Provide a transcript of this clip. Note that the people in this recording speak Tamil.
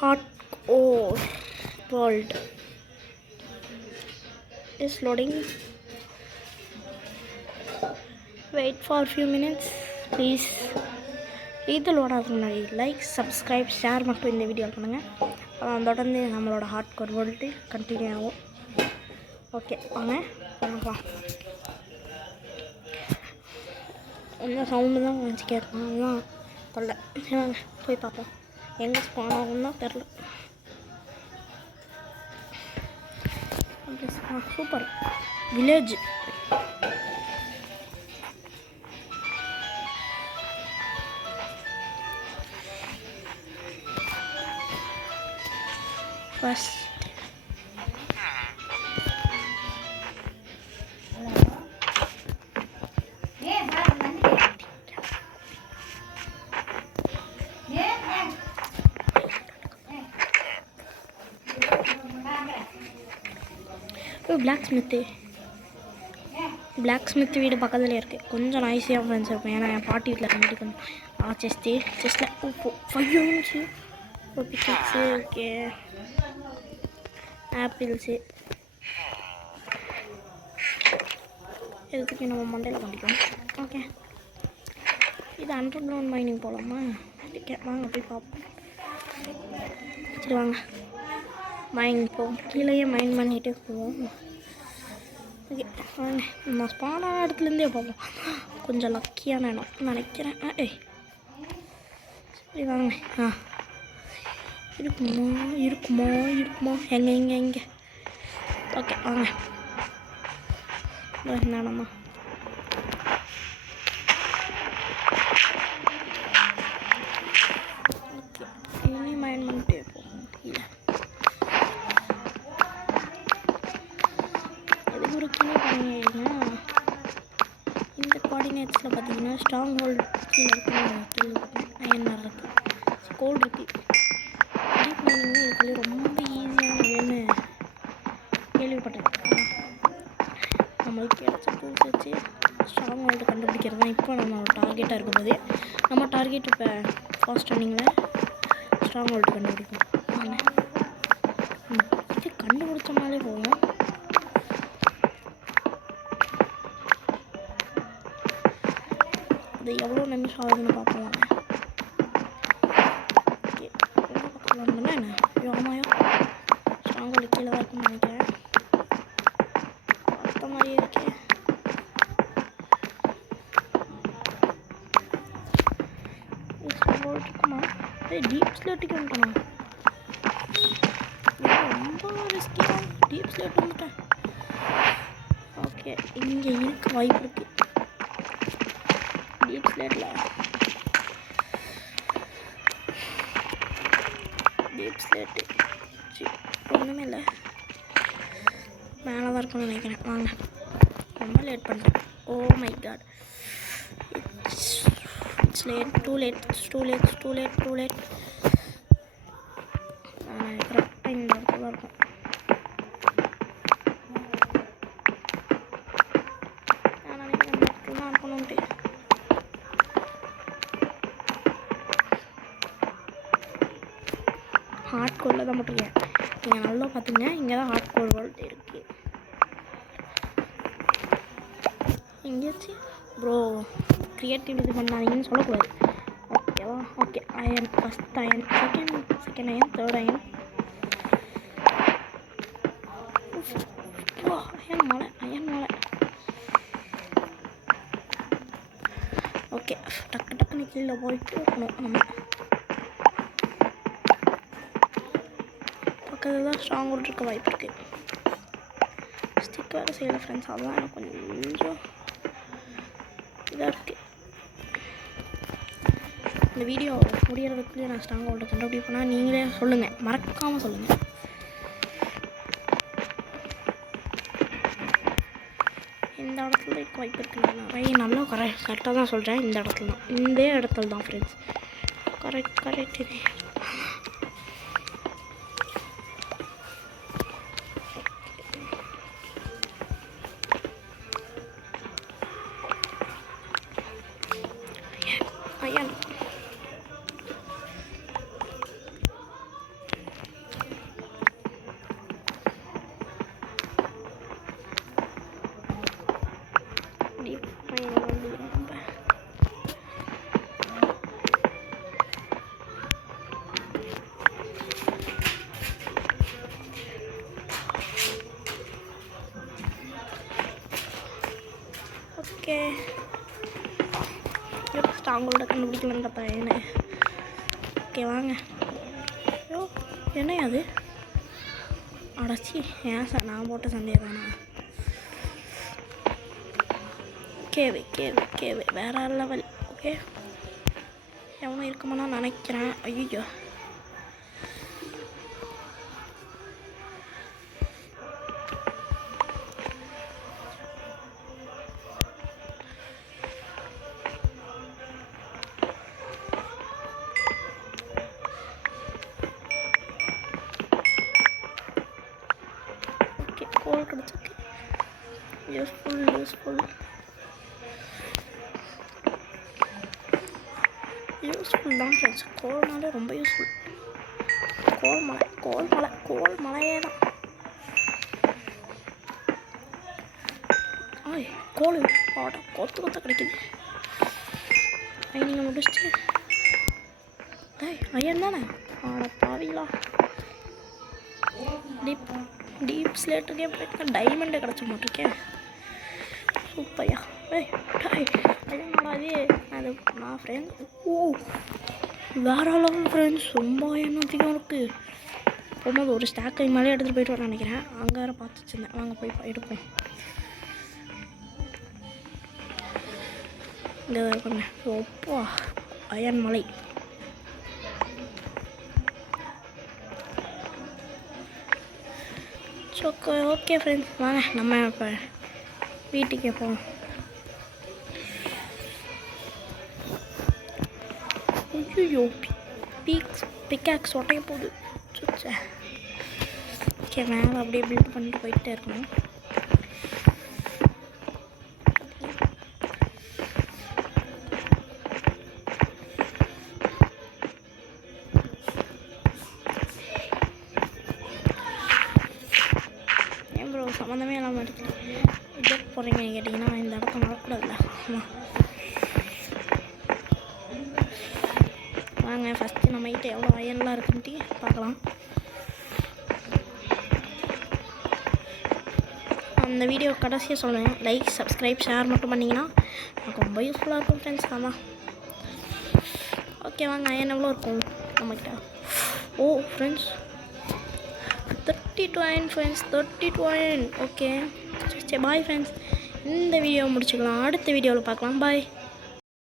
hardcore world is loading. Wait for a few minutes please. இது லோட் ஆகுது முன்னாடி லைக் சப்ஸ்கிரைப் ஷேர் மட்டும் இந்த வீடியோ பண்ணுங்கள். அதான் தொடர்ந்து நம்மளோட ஹார்ட்கோர் வேர்ல்டு கண்டினியூ ஆகும். ஓகே வாங்க பண்ணலாம். கொஞ்சம் சவுண்டு தான் கொஞ்சம் கேட்கணும், அதுதான் தொல்லை. வாங்க போய் பார்ப்போம் எங்கே ஸ்பான் ஆகும்னா தெரில. Super village. First blacksmith வீடு பக்கத்தில் இருக்குது. கொஞ்சம் நாய்ஸியாக ஃப்ரெண்ட்ஸ் இருக்கும், ஏன்னா என் பாட்டி வீட்டில் கண்டிப்பாக கொஞ்சம் செஸ்ட்டில் 5 யூனிட்ஸு ஒரு பிக்கெட்ஸு. ஓகே ஆப்பிள்ஸு எதுக்கு நம்ம மண்டையில் பண்ணிக்கணும். ஓகே இது அண்டர் கிரவுண்ட் மைனிங் போகலாமா? ஓகே வாங்க போய் பார்ப்போம். சரி வாங்க மைனிங் போவோம். கீழேயே மைன் பண்ணிகிட்டே போவோம். ஓகே வாங்க நம்ம ஸ்பானான இடத்துலேருந்தே பார்ப்போம். கொஞ்சம் லக்கியான இடம் நினைக்கிறேன். சரி வாங்க. இருக்குமா எங்கே ஓகே வாங்க. என்னம்மா ஓகே இனி மைண்ட் பண்ணிட்டே போகும். இல்லை எதுக்கு ஒரு கீழே பண்ணிங்க. இந்த கோஆர்டினேட்ஸில் பார்த்தீங்கன்னா ஸ்ட்ராங் ஹோல்டு கீழே இருக்குது, அயன்மார் இருக்குது, கோல்டு இருக்குது. டீப் மைனிங்னா இதுக்குள்ளே ரொம்ப ஈஸியான வேணும்னு கேள்விப்பட்டேன். நம்மளுக்கு கிடைச்ச டூல்ஸ் வச்சு ஸ்ட்ராங் ஹோல்டு கண்டுபிடிக்கிறது தான் இப்போ நம்ம டார்கெட்டாக இருக்கும்போது. நம்ம டார்கெட் இப்போ ஃபாஸ்ட் ரன்னிங்கில் ஸ்ட்ராங் ஹோல்டு கண்டுபிடிப்போம். வாங்க இது கண்டுபிடிச்சோம்னாலே போகும். அது எவ்வளோ நிமிஷம் ஆகுதுன்னு பார்ப்போம். வாங்க ஓகே பக்கத்தில் வந்தோம்னா என்ன ஆமாயோ ஸ்ட்ராங் ஹோல்டு கீழே தான் இருக்குன்னு நினைக்கிறேன். பார்த்த மாதிரியே இருக்கே. இருக்குமா? டீப் ஸ்லேட்டுக்கு வந்துட்டோமா? ரொம்ப ரிஸ்கியாக டீப் ஸ்லேட் வந்துட்டேன். ஓகே இங்கே இருக்க வாய்ப்பு இருக்குது. டீப் ஸ்லேட்டில் டீப் ஸ்லேட்டு ஒன்றுமே இல்லை, மேலே தான் இருக்கும்னு நினைக்கிறேன். வாங்க ரொம்ப லேட் பண்ணிட்டேன். Oh my god it's late, too late. நான் கரெக்டாக இந்த இடத்துல தான் இருக்கும். நான் நினைக்கிறேன் இந்த இடத்துல தான் இருக்கணும்ட்டு. ஹார்ட் கோரில் தான் மட்டும் நீங்கள் நல்லா பார்த்துங்க. இங்கே தான் ஹார்ட் கோர் வேர்ல்டு இருக்குது. எங்கேயாச்சும் ப்ரோ க்ரியேட்டிவ் இது பண்ணாதீங்கன்னு சொல்லக்கூடாது, ஓகேவா? Okay iron first iron, second iron, third iron. Iron மலை. ஓகே டக்குன்னு கீழே போயிட்டு இருக்கணும். நம்ம பக்கத்தில் தான் ஸ்ட்ராங் ஹோல்டு இருக்க வாய்ப்பு இருக்குது. ஸ்டிக் வேறு செய்யலை ஃப்ரெண்ட்ஸ், அதுதான் எனக்கு கொஞ்சம் இதாக இருக்குது. இந்த வீடியோ முடிகிறதுக்குள்ளேயே நான் ஸ்ட்ராங் ஹோல்டு கண்டுபிடிப்பேன்னா நீங்களே சொல்லுங்கள், மறக்காமல் சொல்லுங்கள். இந்த இடத்துல இருக்க வாய்ப்பு இருக்குல்ல, நிறைய நல்லா கரெக்டாக தான் சொல்கிறேன். இந்த இடத்துல தான் ஃப்ரெண்ட்ஸ் கரெக்ட் இது. ஸ்ட்ராங்கோட கண்டுபிடிக்கலன்னு பார்த்தா என்ன. ஓகே வாங்க. ஐயோ என்ன அது அடைச்சி ஏன் சார் நான் போட்ட சந்தேகம் தானா. கேவே கேவே கேவே வேற லெவல். ஓகே எவனும் இருக்குமா நான் நினைக்கிறேன். ஐயோ கோல் கிடச்சிருக்கு. யூஸ்ஃபுல் தான் ஃப்ரெண்ட்ஸ். கோல்னாலே ரொம்ப யூஸ்ஃபுல். கோல் மலையே தான். கோல் ஆடா கொத்த கிடைக்குது. நீங்கள் முடிச்சுட்டு ஐயன் தானே ஆட பாவீங்களா. டீப் ஸ்லேட்டர் கேம் போயிருக்கா. டைமண்டே கிடச்ச மாட்டிருக்கேன். சூப்பையா. ஐயனாடா அது நான் ஃப்ரெண்ட்ஸ். ஓ வேற லெவல் ஃப்ரெண்ட்ஸ். ரொம்ப என்னத்தையும் இருக்குது. போகும்போது ஒரு ஸ்டாக்கை மேலே எடுத்துகிட்டு போயிட்டு வரேன் நினைக்கிறேன். அங்கே வேறு பார்த்து வச்சுருந்தேன். வாங்க போய் எடுப்போம். இங்கே தான் இருப்பாங்க. ஒப்பா அயன் மலை. ஓகே ஃப்ரெண்ட்ஸ் வாங்க நம்ம இப்போ வீட்டுக்கே போவோம். ஐயோ பிக்காக்ஸ் ஒட்டைய போகுது. சுச்ச. ஓகே மேலே அப்படியே பில்ட் பண்ணிட்டு போயிட்டே இருக்கணும். சம்மந்தமே இல்லாமல் இருக்குது. ஜெட் போடுறீங்கன்னு கேட்டிங்கன்னா இந்த இடத்த நடக்கூடாதுல்ல. ஆமாம் வாங்க ஃபஸ்ட்டு நம்ம கிட்ட எவ்வளோ அயன்லாம் இருக்குன்ட்டு பார்க்கலாம். அந்த வீடியோ கடைசியாக சொல்லுவேன். லைக் சப்ஸ்கிரைப் ஷேர் மட்டும் பண்ணிங்கன்னா எனக்கு ரொம்ப யூஸ்ஃபுல்லாக இருக்கும் ஃப்ரெண்ட்ஸ். ஆமாம் ஓகே வாங்க அயன் எவ்வளோ இருக்கும் நம்மக்கிட்ட. Oh friends 32 iron friends. 32 iron. Okay சரி பாய் ஃப்ரெண்ட்ஸ். இந்த வீடியோ முடிச்சுக்கலாம். அடுத்த வீடியோவில் பார்க்கலாம். பாய்.